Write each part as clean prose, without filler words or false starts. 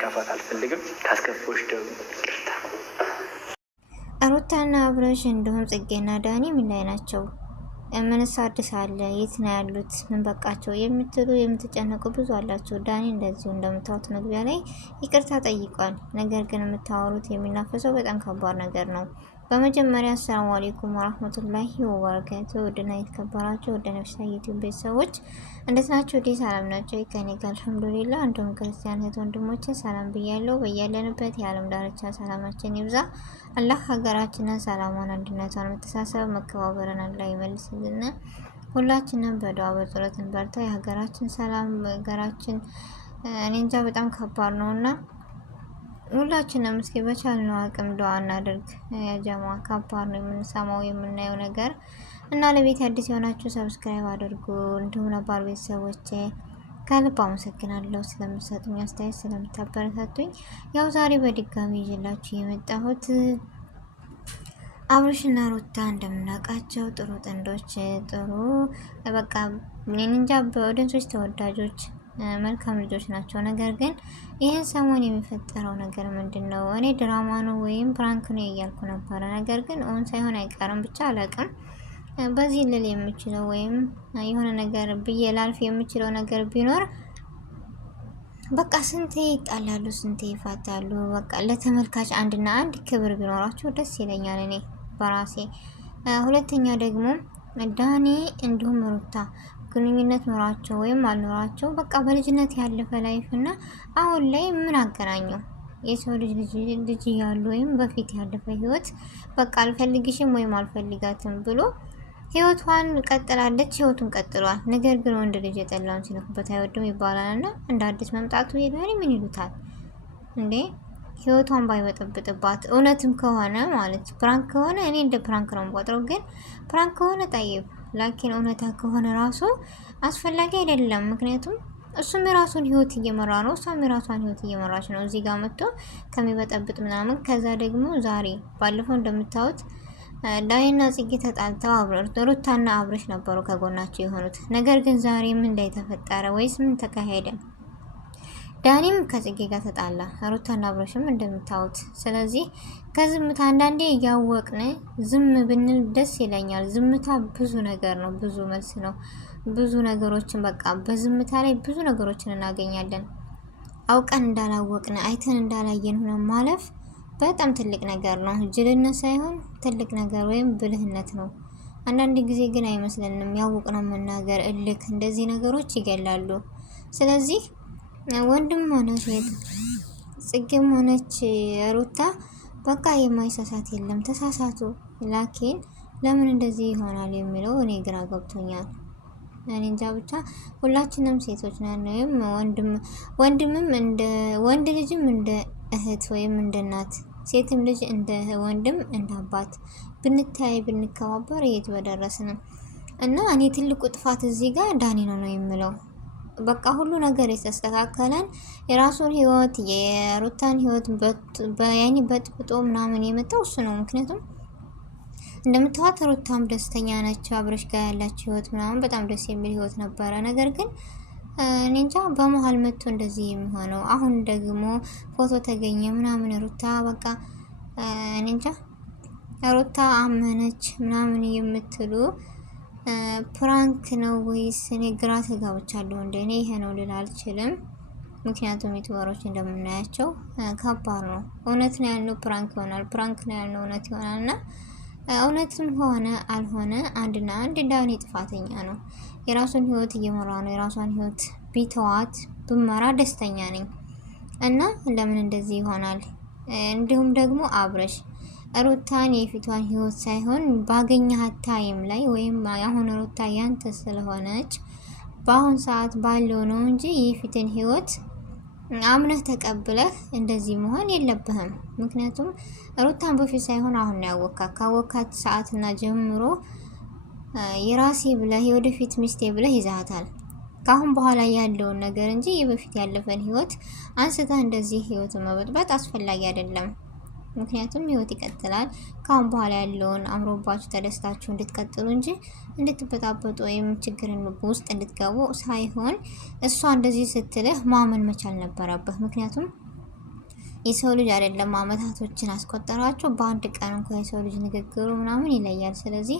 እንዲከፋት አልፈልግም። ካስከፋዎች ደግሞ ይቅርታ። ሩታና አብረሽ እንዲሁም ጽጌና ዳኒ ምን ላይ ናቸው? ምንስ አዲስ አለ? የት ነው ያሉት? ምን በቃቸው የምትሉ የምትጨነቁ ብዙ አላችሁ። ዳኒ እንደዚሁ እንደምታዩት መግቢያ ላይ ይቅርታ ጠይቋል። ነገር ግን የምታወሩት የሚናፈሰው በጣም ከባድ ነገር ነው። በመጀመሪያ አሰላሙ አለይኩም ወራህመቱላሂ ወበረካቱ። ውድና የተከበራችሁ ወደ ነፍሳ ዩቲዩብ ቤተሰቦች እንዴት ናችሁ? ዲ ሰላም ናቸው? ከኔ ጋር አልሐምዱሊላህ። እንዲሁም ክርስቲያን እህት ወንድሞቼ ሰላም ብያለሁ። በያለንበት የዓለም ዳርቻ ሰላማችን ይብዛ። አላህ ሀገራችንን ሰላሟን፣ አንድነቷን፣ መተሳሰብ፣ መከባበርን አላህ ይመልስልን። ሁላችንም በዱዓ በጸሎት እንበርታ። የሀገራችን ሰላም ሀገራችን እኔ እንጃ በጣም ከባድ ነውና ሁላችንም እስኪ በቻልነው አቅም ዱዓ እናድርግ። ያጀማ ከባድ ነው የምንሰማው የምናየው ነገር እና ለቤት አዲስ የሆናችሁ ሰብስክራይብ አድርጉ። እንዲሁም ነባር ቤተሰቦቼ ከልብ አመሰግናለሁ ስለምትሰጡኝ አስተያየት ስለምታበረታቱኝ። ያው ዛሬ በድጋሚ ይዤላችሁ የመጣሁት አብርሽና ሩታ እንደምናውቃቸው ጥሩ ጥንዶች፣ ጥሩ በቃ እንጃ በኦዲየንሶች ተወዳጆች መልካም ልጆች ናቸው። ነገር ግን ይህን ሰሞን የሚፈጠረው ነገር ምንድን ነው? እኔ ድራማ ነው ወይም ፕራንክ ነው እያልኩ ነበረ። ነገር ግን ኦን ሳይሆን አይቀርም። ብቻ አላውቅም። በዚህ ልል የምችለው ወይም የሆነ ነገር ብዬ ላልፍ የምችለው ነገር ቢኖር በቃ ስንቴ ይጣላሉ፣ ስንቴ ይፋታሉ። በቃ ለተመልካች አንድና አንድ ክብር ቢኖራቸው ደስ ይለኛል እኔ በራሴ። ሁለተኛ ደግሞ ዳኒ እንዲሁም ሩታ ግንኙነት ኖራቸው ወይም አልኖራቸው በቃ በልጅነት ያለፈ ላይፍ እና አሁን ላይ ምን አገናኘው? የሰው ልጅ እያሉ ወይም በፊት ያለፈ ህይወት በቃ አልፈልግሽም ወይም አልፈልጋትም ብሎ ህይወቷን ቀጥላለች፣ ህይወቱን ቀጥሏል። ነገር ግን ወንድ ልጅ የጠላውን ሲነኩበት አይወድም ይባላል እና እንደ አዲስ መምጣቱ ይላል። ምን ይሉታል እንዴ? ህይወቷን ባይበጠብጥባት እውነትም ከሆነ ማለት ፕራንክ ከሆነ እኔ እንደ ፕራንክ ነው የምቆጥረው። ግን ፕራንክ ከሆነ ጠይብ ላኪን እውነታ ከሆነ ራሱ አስፈላጊ አይደለም። ምክንያቱም እሱም የራሱን ህይወት እየመራ ነው፣ እሷም የራሷን ህይወት እየመራች ነው። እዚህ ጋር መጥቶ ከሚበጠብጥ ምናምን ከዛ ደግሞ ዛሬ ባለፈው እንደምታዩት ዳኒና ጽጌ ተጣልተው ሩታና አብርሽ ነበሩ ከጎናቸው የሆኑት። ነገር ግን ዛሬ ምን ላይ ተፈጠረ ወይስ ምን ተካሄደ? ዳኒም ከጽጌ ጋር ተጣላ፣ ሩታና አብርሽም እንደምታዩት። ስለዚህ ከዝምታ አንዳንዴ እያወቅን ዝም ብንል ደስ ይለኛል። ዝምታ ብዙ ነገር ነው፣ ብዙ መልስ ነው፣ ብዙ ነገሮችን በቃ በዝምታ ላይ ብዙ ነገሮችን እናገኛለን። አውቀን እንዳላወቅን አይተን እንዳላየን ሆነ ማለፍ በጣም ትልቅ ነገር ነው። ጅልነት ሳይሆን ትልቅ ነገር ወይም ብልህነት ነው። አንዳንድ ጊዜ ግን አይመስለንም። ያወቅነው መናገር፣ እልክ፣ እንደዚህ ነገሮች ይገላሉ። ስለዚህ ወንድም ሆነ ሴት ጽጌም ሆነች ሩታ በቃ የማይሳሳት የለም። ተሳሳቱ። ላኪን ለምን እንደዚህ ይሆናል የሚለው እኔ ግራ ገብቶኛል። እኔ እንጃ ብቻ ሁላችንም ሴቶች ነን ወይም ወንድምም እንደ ወንድ ልጅም እንደ እህት ወይም እንደ እናት፣ ሴትም ልጅ እንደ ወንድም እንደ አባት ብንታይ ብንከባበር የት በደረስን። እና እኔ ትልቁ ጥፋት እዚህ ጋር ዳኒ ነው የምለው። በቃ ሁሉ ነገር የተስተካከለን የራሱን ህይወት የሩታን ህይወት በያኒ በጥብጦ ምናምን የመጣው እሱ ነው። ምክንያቱም እንደምታዋት ሩታም ደስተኛ ነች። አብረሽ ጋር ያላቸው ህይወት ምናምን በጣም ደስ የሚል ህይወት ነበረ። ነገር ግን እኔ እንጃ በመሀል መጥቶ እንደዚህ የሚሆነው አሁን ደግሞ ፎቶ ተገኘ ምናምን ሩታ በቃ እኔ እንጃ ሩታ አመነች ምናምን የምትሉ ፕራንክ ነው ወይስ? እኔ ግራ ተጋብቻለሁ። እኔ ይሄ ነው ልል አልችልም። ምክንያቱም ዩቲዩበሮች እንደምናያቸው ከባድ ነው። እውነት ነው ያልነው ፕራንክ ይሆናል፣ ፕራንክ ነው ያልነው እውነት ይሆናል። እና እውነትም ሆነ አልሆነ አንድና አንድ ዳኒ ጥፋተኛ ነው። የራሱን ህይወት እየመራ ነው። የራሷን ህይወት ቢተዋት ብመራ ደስተኛ ነኝ። እና ለምን እንደዚህ ይሆናል? እንዲሁም ደግሞ አብረሽ ሩታን የፊቷን ህይወት ሳይሆን ባገኘሃት ታይም ላይ ወይም አሁን ሩታ ያንተ ስለሆነች በአሁን ሰዓት ባለው ነው እንጂ የፊትን ህይወት አምነህ ተቀብለህ እንደዚህ መሆን የለብህም። ምክንያቱም ሩታን በፊት ሳይሆን አሁን ነው ያወካት። ካወካት ሰዓትና ጀምሮ የራሴ ብለህ የወደፊት ሚስቴ ብለህ ይዛታል። ካሁን በኋላ ያለውን ነገር እንጂ የበፊት ያለፈን ህይወት አንስተህ እንደዚህ ህይወት መበጥበጥ አስፈላጊ አይደለም። ምክንያቱም ህይወት ይቀጥላል። ካሁን በኋላ ያለውን አምሮባችሁ ተደስታችሁ እንድትቀጥሉ እንጂ እንድትበጣበጡ ወይም ችግር ውስጥ እንድትገቡ ሳይሆን እሷ እንደዚህ ስትልህ ማመን መቻል ነበረብህ። ምክንያቱም የሰው ልጅ አይደለም አመታቶችን አስቆጠራቸው በአንድ ቀን እንኳን የሰው ልጅ ንግግሩ ምናምን ይለያል። ስለዚህ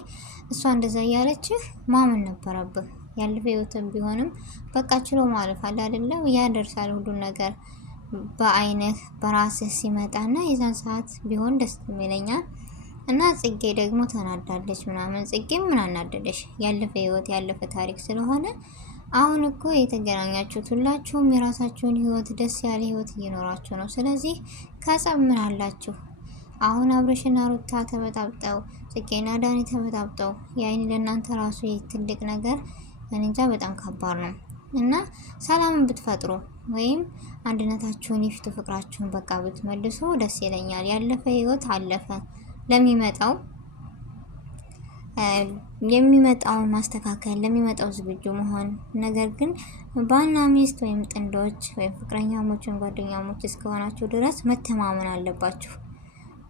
እሷ እንደዛ እያለችህ ማመን ነበረብህ። ያለፈ ህይወትም ቢሆንም በቃ ችሎ ማለፍ አለ አይደለም፣ ያደርሳል ሁሉን ነገር በአይነት በራስህ ሲመጣና የዛን ሰዓት ቢሆን ደስ ይለኛል። እና ጽጌ ደግሞ ተናዳለች ምናምን። ጽጌ ምን አናደደሽ? ያለፈ ህይወት ያለፈ ታሪክ ስለሆነ አሁን እኮ የተገናኛችሁት ሁላችሁም የራሳችሁን ህይወት ደስ ያለ ህይወት እየኖራችሁ ነው። ስለዚህ ከጸብ ምን አላችሁ? አሁን አብረሽና ሩታ ተበጣብጠው ጽጌና ዳኒ ተበጣብጠው ያይን ለእናንተ ራሱ ትልቅ ነገር እንጃ፣ በጣም ከባድ ነው። እና ሰላምን ብትፈጥሩ ወይም አንድነታችሁን ይፍቱ፣ ፍቅራችሁን በቃ ብትመልሱ ደስ ይለኛል። ያለፈ ህይወት አለፈ። የሚመጣውን ማስተካከል ለሚመጣው ዝግጁ መሆን። ነገር ግን ባልና ሚስት ወይም ጥንዶች ወይም ፍቅረኛሞች ወይም ጓደኛሞች እስከሆናችሁ ድረስ መተማመን አለባችሁ።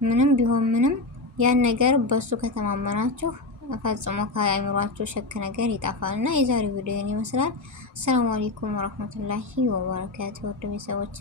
ምንም ቢሆን ምንም ያን ነገር በሱ ከተማመናችሁ ፈጽሞ ከአእምሯችሁ ሸክ ነገር ይጠፋል። እና የዛሬው ቪዲዮ ይመስላል። ሰላም አለይኩም ወራህመቱላሂ ወበረካቱ። ወደ ቤተሰቦች